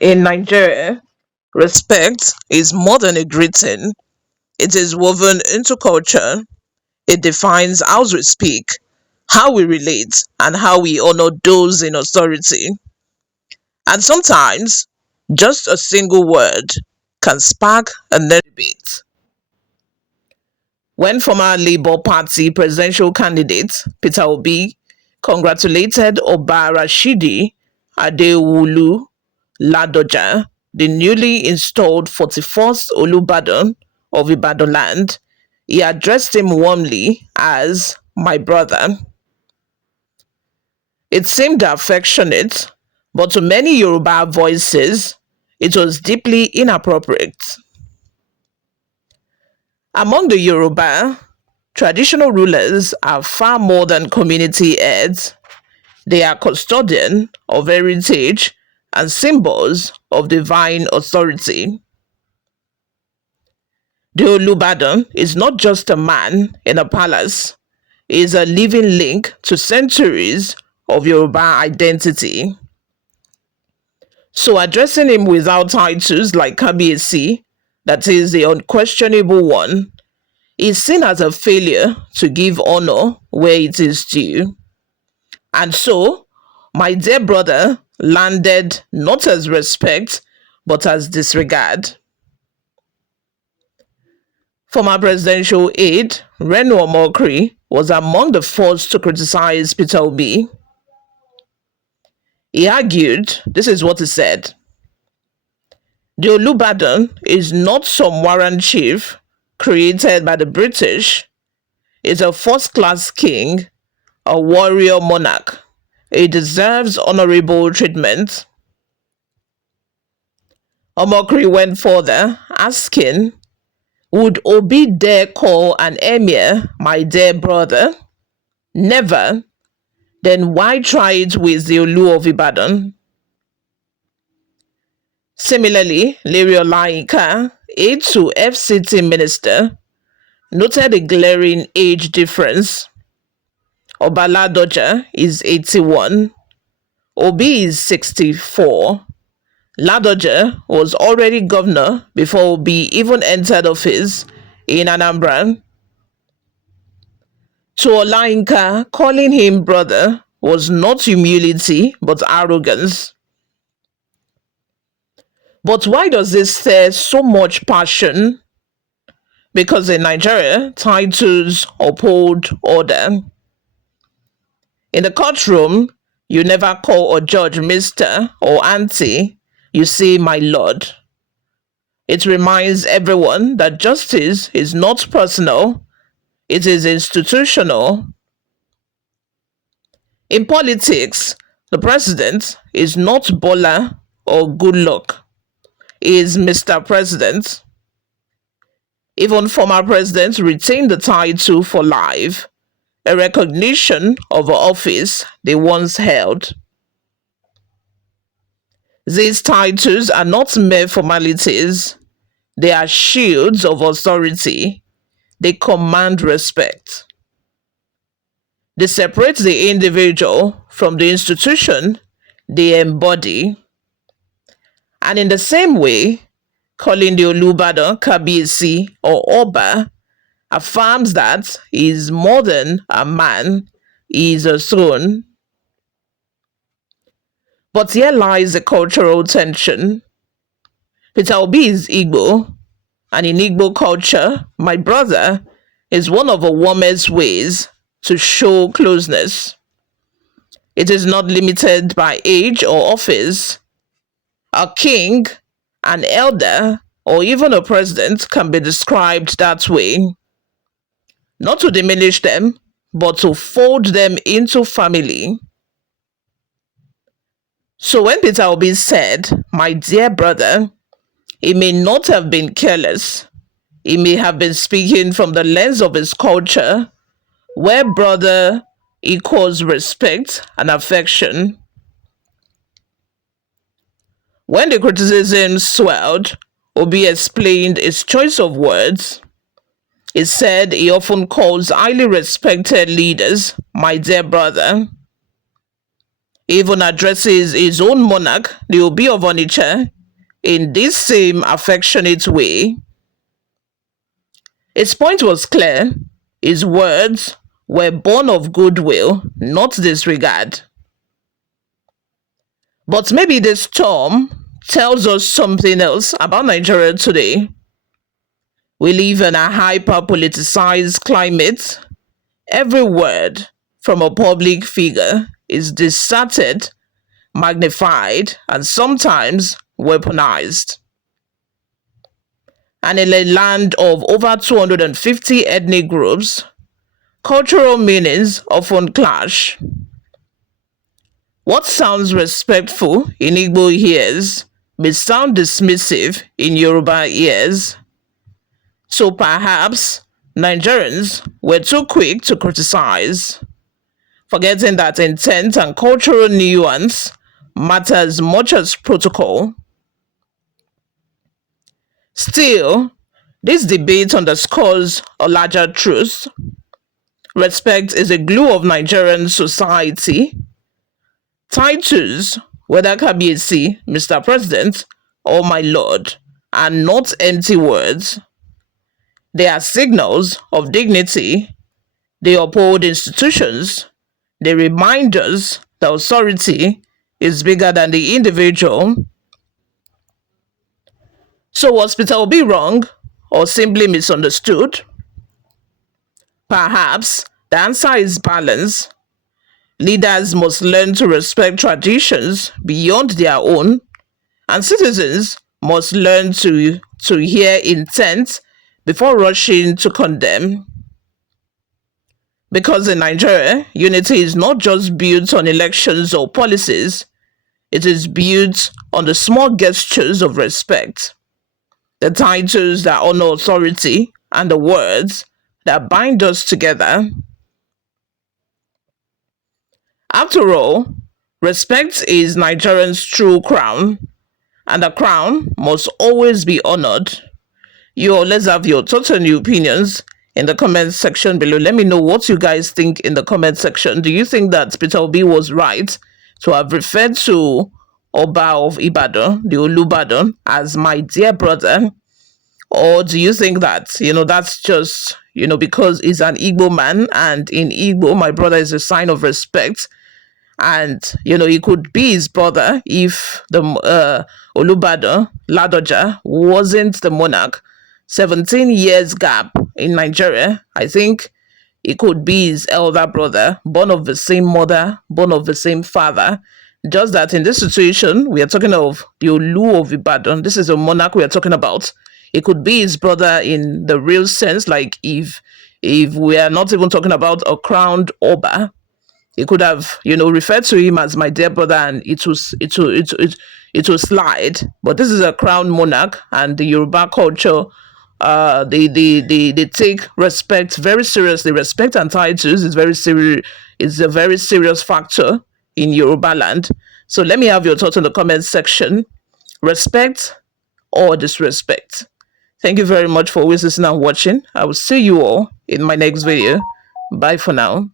In Nigeria, respect is more than a greeting. It is woven into culture. It defines how we speak, how we relate, and how we honor those in authority. And sometimes, just a single word can spark a debate. When former Labour Party presidential candidate Peter Obi congratulated Oba Rashidi Adewolu Ladoja, the newly installed 41st Olubadan of Ibadan land, he addressed him warmly as "my brother." It seemed affectionate, but to many Yoruba voices, it was deeply inappropriate. Among the Yoruba, traditional rulers are far more than community heads. They are custodian of heritage and symbols of divine authority. The Olubadan is not just a man in a palace, he is a living link to centuries of Yoruba identity. So addressing him without titles like Kabiyesi, that is the unquestionable one, is seen as a failure to give honor where it is due. And so, my dear brother landed not as respect, but as disregard. Former presidential aide Renu Omokri was among the first to criticize Peter Obi. He argued, this is what he said: the Olubadan is not some warrant chief created by the British. It's a first-class king, a warrior monarch. He deserves honorable treatment. Omokri went further, asking, would Obi dare call an emir my dear brother? Never. Then why try it with the Olu of Ibadan? Similarly, Larry Olainka, aide to FCT minister, noted a glaring age difference. Oba Ladoja is 81, Obi is 64. Ladoja was already governor before Obi even entered office in Anambra. To Olainka, calling him brother was not humility but arrogance. But why does this stir so much passion? Because in Nigeria, titles uphold order. In the courtroom, you never call a judge Mr. or Auntie, you say my lord. It reminds everyone that justice is not personal, it is institutional. In politics, the president is not Bola or good luck, he is Mr. President. Even former presidents retain the title for life, a recognition of an office they once held. These titles are not mere formalities, they are shields of authority. They command respect. They separate the individual from the institution they embody. And in the same way, calling the Olubadan Kabiyesi or Oba affirms that he is more than a man, he is a throne. But here lies the cultural tension. Peter Obi is Igbo, and in Igbo culture, my brother is one of the warmest ways to show closeness. It is not limited by age or office. A king, an elder, or even a president can be described that way, not to diminish them, but to fold them into family. So when Peter Obi said, my dear brother, he may not have been careless. He may have been speaking from the lens of his culture, where brother equals respect and affection. When the criticism swelled, Obi explained his choice of words. He said he often calls highly respected leaders my dear brother. even addresses his own monarch, the Obi of Onitsha, in this same affectionate way. His point was clear. His words were born of goodwill, not disregard. But maybe this storm tells us something else about Nigeria today. We live in a hyper politicized climate. Every word from a public figure is distorted, magnified, and sometimes weaponized. And in a land of over 250 ethnic groups, cultural meanings often clash. What sounds respectful in Igbo ears may sound dismissive in Yoruba ears. So perhaps Nigerians were too quick to criticize, forgetting that intent and cultural nuance matter as much as protocol. Still, this debate underscores a larger truth. Respect is a glue of Nigerian society. Titles, whether Kabiyesi, Mr. President, or my lord, are not empty words. They are signals of dignity. They uphold institutions. They remind us that authority is bigger than the individual. So was Peter Obi wrong or simply misunderstood? Perhaps the answer is balance. Leaders must learn to respect traditions beyond their own, and citizens must learn to hear intent before rushing to condemn. Because in Nigeria, unity is not just built on elections or policies, it is built on the small gestures of respect, the titles that honor authority, and the words that bind us together. After all, respect is Nigerians' true crown, and the crown must always be honored. You all, let's have your thoughts and your opinions in the comment section below. Let me know what you guys think in the comment section. Do you think that Peter Obi was right to have referred to Oba of Ibadan, the Olubadan, as my dear brother? Or do you think that, that's just, because he's an Igbo man, and in Igbo, my brother is a sign of respect? And he could be his brother if the Olubadan Ladoja wasn't the monarch. 17 years gap in Nigeria. I think it could be his elder brother, born of the same mother, born of the same father. Just that in this situation, we are talking of the Olu of Ibadan. This is a monarch we are talking about. It could be his brother in the real sense, like if we are not even talking about a crowned Oba. He could have, referred to him as my dear brother, and it will slide. But this is a crown monarch, and the Yoruba culture, they take respect very seriously. Respect and titles is very serious. Is a very serious factor in Yoruba land. So let me have your thoughts in the comment section. Respect or disrespect? Thank you very much for always listening and watching. I will see you all in my next video. Bye for now.